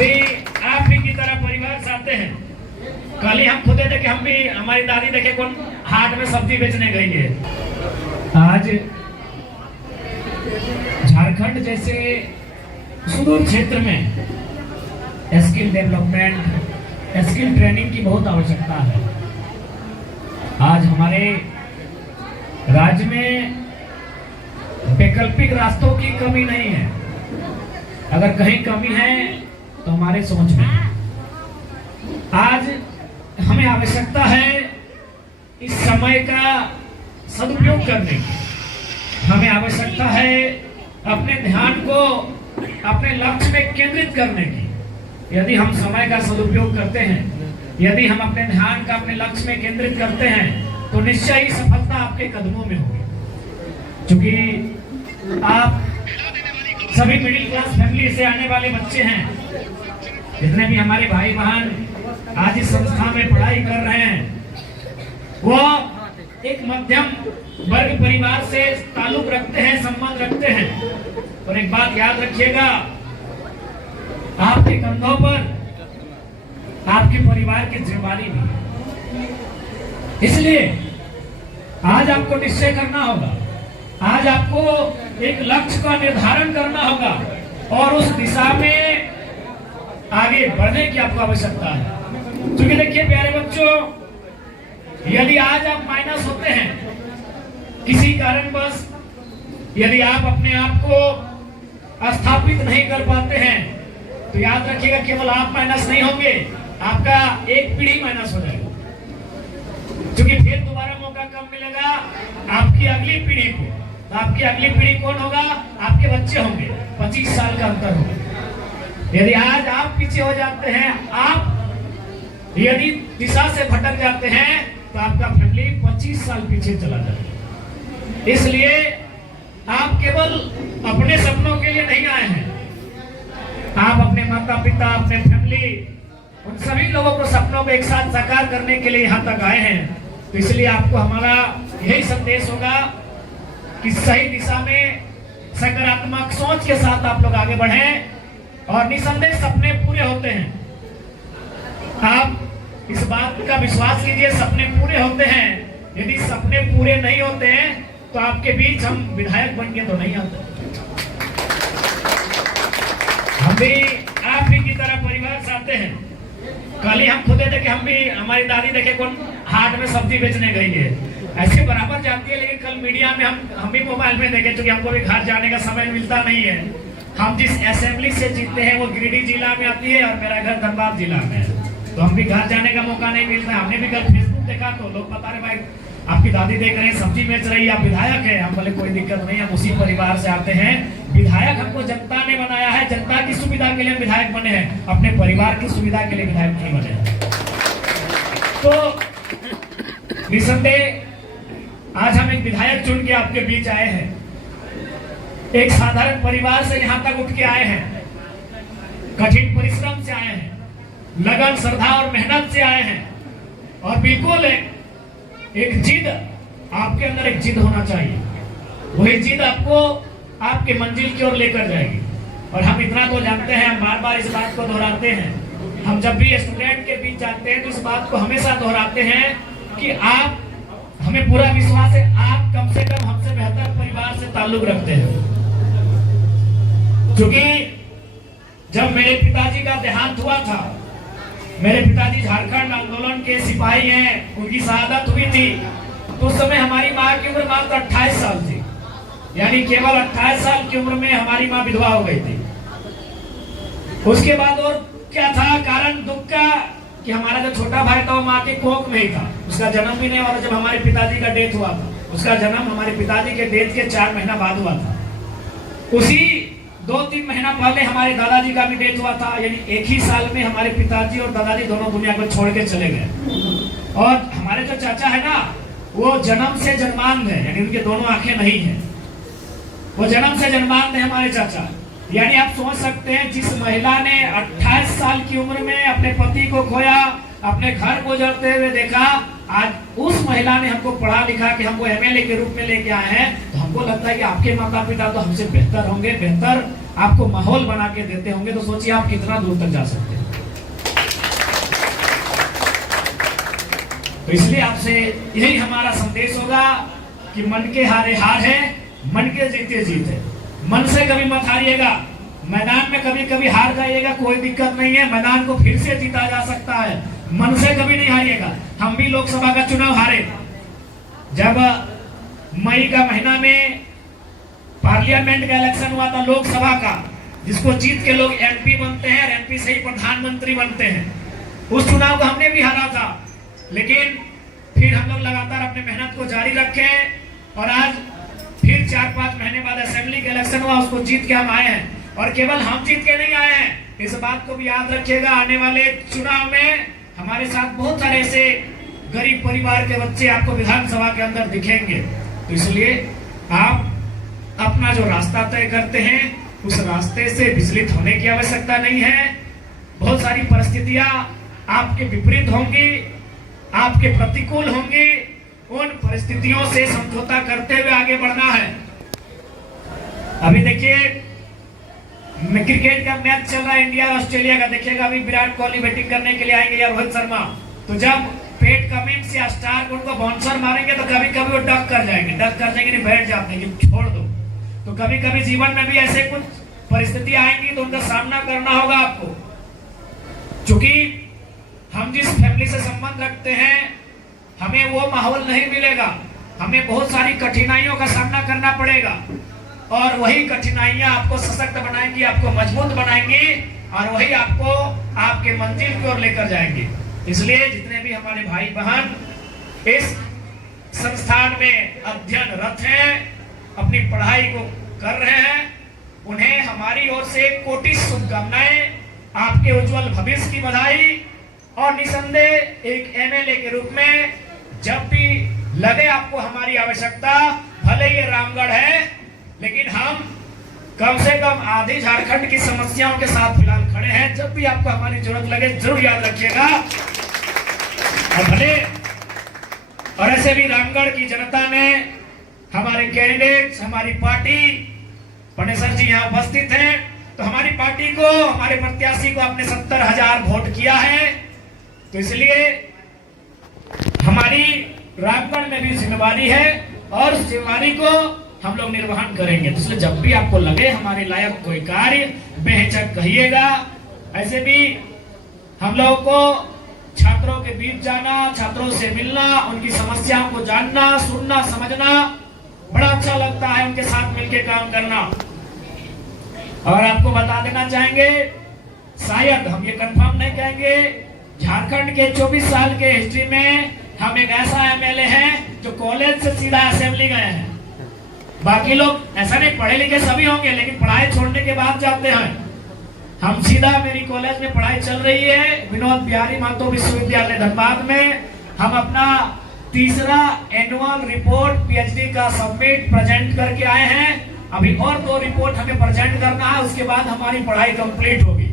भी आप भी की तरह परिवार से आते हैं। कल ही हम खुदे थे कि हम भी, हमारी दादी देखे कौन हाट में सब्जी बेचने गई है। आज झारखंड जैसे सुदूर क्षेत्र में स्किल डेवलपमेंट, स्किल ट्रेनिंग की बहुत आवश्यकता है। आज हमारे राज्य में वैकल्पिक रास्तों की कमी नहीं है। अगर कहीं कमी है तो हमारे सोच में है। आज हमें आवश्यकता है इस समय का सदुपयोग करने की। हमें आवश्यकता है अपने ध्यान को अपने लक्ष्य में केंद्रित करने की। यदि हम समय का सदुपयोग करते हैं, यदि हम अपने ध्यान का अपने लक्ष्य में केंद्रित करते हैं, तो निश्चय ही सफलता आपके कदमों में होगी। क्योंकि आप सभी मिडिल क्लास फैमिली से आने वाले बच्चे हैं। जितने भी हमारे भाई बहन आज इस संस्था में पढ़ाई कर रहे हैं, वो एक मध्यम वर्ग परिवार से ताल्लुक रखते हैं, संबंध रखते हैं। और एक बात याद रखिएगा, आपके कंधों पर आपके परिवार की जिम्मेदारी भी है। इसलिए आज आपको निश्चय करना होगा, आज आपको एक लक्ष्य का निर्धारण करना होगा और उस दिशा में आगे बढ़ने की आपको आवश्यकता है। क्योंकि देखिए प्यारे बच्चों, यदि आज आप माइनस होते हैं किसी कारणवश, यदि आप अपने आप को स्थापित नहीं कर पाते हैं, तो याद रखिएगा केवल आप माइनस नहीं होंगे, आपका एक पीढ़ी माइनस हो जाएगा। क्योंकि फिर दोबारा मौका कब मिलेगा आपकी अगली पीढ़ी को। तो आपकी अगली पीढ़ी कौन होगा? आपके बच्चे होंगे। 25 साल का अंतर होगा। यदि आज आप पीछे हो जाते हैं, आप यदि दिशा से भटक जाते हैं, तो आपका फैमिली 25 साल पीछे चला जाएगा। इसलिए आप केवल अपने सपनों के लिए नहीं आए हैं, आप अपने माता पिता, अपने फैमिली, उन सभी लोगों को सपनों को एक साथ साकार करने के लिए यहाँ तक आए हैं। तो इसलिए आपको हमारा यही संदेश होगा कि सही दिशा में सकारात्मक सोच के साथ आप लोग आगे बढ़ें और निसंदेह सपने पूरे होते हैं। आप इस बात का विश्वास कीजिए, सपने पूरे होते हैं। यदि सपने पूरे नहीं होते हैं तो आपके बीच हम विधायक बन के तो नहीं आते। हम भी आप भी की तरह परिवार से आते हैं। कल ही हम खुदे थे कि हम भी, हमारी दादी देखे कौन हाट में सब्जी बेचने गई है। ऐसे बराबर जाती है, लेकिन कल मीडिया में हम भी मोबाइल में देखे, क्योंकि हमको भी घर जाने का समय मिलता नहीं है। हम जिस असेंबली से जीतते हैं वो गिरिडीह जिला में आती है और मेरा घर धनबाद जिला में है, तो हम भी घर जाने का मौका नहीं मिलता। हमने भी कल फेसबुक देखा तो लोग बता रहे, भाई आपकी दादी देख रहे हैं सब्जी बेच रही है, आप विधायक है। हम बोले कोई दिक्कत नहीं, हम उसी परिवार से आते हैं। विधायक हमको जनता ने बनाया है, जनता की सुविधा के लिए विधायक बने हैं, अपने परिवार की सुविधा के लिए विधायक नहीं बने हैं। तो निसंदेह आज हम एक विधायक चुन के आपके बीच आए हैं। एक साधारण परिवार से यहाँ तक उठ के आए हैं, कठिन परिश्रम से आए हैं, लगन, श्रद्धा और मेहनत से आए हैं। और बिल्कुल एक जिद, आपके अंदर एक जिद होना चाहिए। वही जिद आपको आपके मंजिल की ओर लेकर जाएगी। और हम इतना तो जानते हैं, हम बार बार इस बात को दोहराते हैं। हम जब भी स्टूडेंट के बीच जाते हैं तो इस बात को हमेशा दोहराते हैं कि आप, हमें पूरा विश्वास है, आप कम से कम हमसे बेहतर परिवार से ताल्लुक रखते हैं। क्योंकि जब मेरे पिताजी का देहांत हुआ था, मेरे पिताजी झारखंड आंदोलन के सिपाही हैं, उनकी शहादत हुई थी, तो उस समय हमारी माँ की उम्र मात्र 28 साल थी। यानी केवल 28 साल की उम्र में हमारी माँ विधवा हो गई थी। उसके बाद और क्या था कारण दुख का, कि हमारा जो छोटा भाई था वो माँ के कोख में ही था, उसका जन्म भी नहीं हुआ। जब हमारे पिताजी का डेथ हुआ था, उसका जन्म हमारे पिताजी के डेथ के 4 महीना बाद हुआ था। उसी 2-3 महीना पहले हमारे दादाजी का भी डेथ हुआ था। यानी एक ही साल में हमारे पिताजी और दादाजी दोनों दुनिया को छोड़ के चले गए। और हमारे जो चाचा है ना, वो जन्म से जन्मांध है, यानी उनके दोनों आंखें नहीं है, वो जन्म से जन्मांध है हमारे चाचा। यानी आप सोच सकते हैं, जिस महिला ने 28 साल की उम्र में अपने पति को खोया, अपने घर को जलते हुए देखा, आज उस महिला ने हमको पढ़ा लिखा कि हमको एमएलए के रूप में लेके आए हैं। तो हमको लगता है कि आपके माता पिता तो हमसे बेहतर होंगे, बेहतर आपको माहौल बना के देते होंगे, तो सोचिए आप कितना दूर तक जा सकते हैं। तो इसलिए आपसे यही हमारा संदेश होगा कि मन के हारे हार है, मन के जीते जीत है। मन से कभी मत हारिएगा। मैदान में कभी कभी हार जाइएगा, कोई दिक्कत नहीं है, मैदान को फिर से जीता जा सकता है। मन से कभी नहीं हारिएगा। हम भी लोकसभा का चुनाव हारे, जब मई का महीना में पार्लियामेंट का इलेक्शन हुआ था, लोकसभा का, जिसको जीत के लोग एमपी बनते हैं और एमपी से ही प्रधानमंत्री बनते हैं, उस चुनाव को हमने भी हारा था। लेकिन फिर हम लोग लगातार अपनी मेहनत को जारी रखे और आज फिर 4-5 महीने बाद असेंबली का इलेक्शन हुआ, उसको जीत के हम आए हैं। और केवल हम जीत के नहीं आए हैं, इस बात को भी याद रखिएगा, आने वाले चुनाव में हमारे साथ बहुत सारे ऐसे गरीब परिवार के बच्चे आपको विधानसभा के अंदर दिखेंगे। तो इसलिए आप अपना जो रास्ता तय करते हैं, उस रास्ते से विचलित होने की आवश्यकता नहीं है। बहुत सारी परिस्थितियां आपके विपरीत होंगी, आपके प्रतिकूल होंगी, उन परिस्थितियों से समझौता करते हुए आगे बढ़ना है। अभी देखिए क्रिकेट का मैच चल रहा है इंडिया और ऑस्ट्रेलिया का, देखिएगा अभी विराट कोहली बैटिंग करने के लिए आएंगे या रोहित शर्मा, तो जब पेट कमिंस या स्टार उनको बाउंसर मारेंगे तो कभी कभी वो डक कर जाएंगे नहीं, बैठ जाते हैं कि छोड़ दो। तो कभी कभी जीवन में भी ऐसे कुछ परिस्थिति आएंगी तो उनका सामना करना होगा आपको। क्योंकि हम जिस फैमिली से संबंध रखते हैं, हमें वो माहौल नहीं मिलेगा, हमें बहुत सारी कठिनाइयों का सामना करना पड़ेगा और वही कठिनाइयां आपको सशक्त बनाएंगी, आपको मजबूत बनाएंगी और वही आपको आपके मंजिल की ओर लेकर जाएंगे। इसलिए जितने भी हमारे भाई बहन इस संस्थान में अध्ययनरत हैं, अपनी पढ़ाई को कर रहे हैं, उन्हें हमारी ओर से कोटि शुभकामनाएं, आपके उज्जवल भविष्य की बधाई। और निसंदेह एक एमएलए के रूप में जब भी लगे आपको हमारी आवश्यकता, भले ये रामगढ़ है, लेकिन हम कम से कम आधी झारखंड की समस्याओं के साथ फिलहाल खड़े हैं। जब भी आपको हमारी जरूरत लगे जरूर याद रखिएगा। और भले और ऐसे भी रामगढ़ की जनता ने हमारे कैंडिडेट्स, हमारी पार्टी, पनेसर जी यहाँ उपस्थित हैं, तो हमारी पार्टी को, हमारे प्रत्याशी को आपने 70,000 वोट किया है। तो इसलिए हमारी रामगढ़ में भी जिम्मेवारी है और उस जिम्मेवारी को हम लोग निर्वहन करेंगे। तो इसलिए जब भी आपको लगे हमारे लायक कोई कार्य, बेहिचक कहिएगा। ऐसे भी हम लोगों को छात्रों के बीच जाना, छात्रों से मिलना, उनकी समस्याओं को जानना, सुनना, समझना बड़ा अच्छा लगता है, उनके साथ मिलकर काम करना। और आपको बता देना चाहेंगे, शायद हम ये कंफर्म नहीं कहेंगे, झारखंड के 24 साल के हिस्ट्री में हम एक ऐसा एमएलए हैं जो कॉलेज से सीधा असेंबली गए हैं। बाकी लोग ऐसा नहीं, पढ़े लिखे सभी होंगे, लेकिन पढ़ाई छोड़ने के बाद जाते हैं। हम सीधा, मेरी कॉलेज में पढ़ाई चल रही है विनोद बिहारी महतो विश्वविद्यालय धनबाद में, हम अपना तीसरा एनुअल रिपोर्ट पीएचडी का सबमिट प्रेजेंट करके आए हैं। अभी और 2 रिपोर्ट हमें प्रेजेंट करना है, उसके बाद हमारी पढ़ाई कंप्लीट होगी।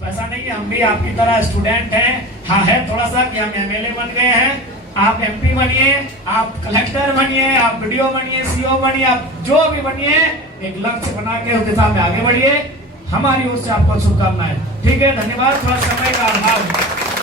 तो ऐसा नहीं है, हम भी आपकी तरह स्टूडेंट हैं। हाँ है थोड़ा सा कि हम एमएलए बन गए हैं, आप एमपी बनिए, आप कलेक्टर बनिए, आप वीडियो बनिए, सीओ बनिए, आप जो भी बनिए, एक लक्ष्य बना के उस दिशा में आगे बढ़िए। हमारी ओर से आपको शुभकामनाएं। ठीक है, धन्यवाद, थोड़ा समय का अभाव।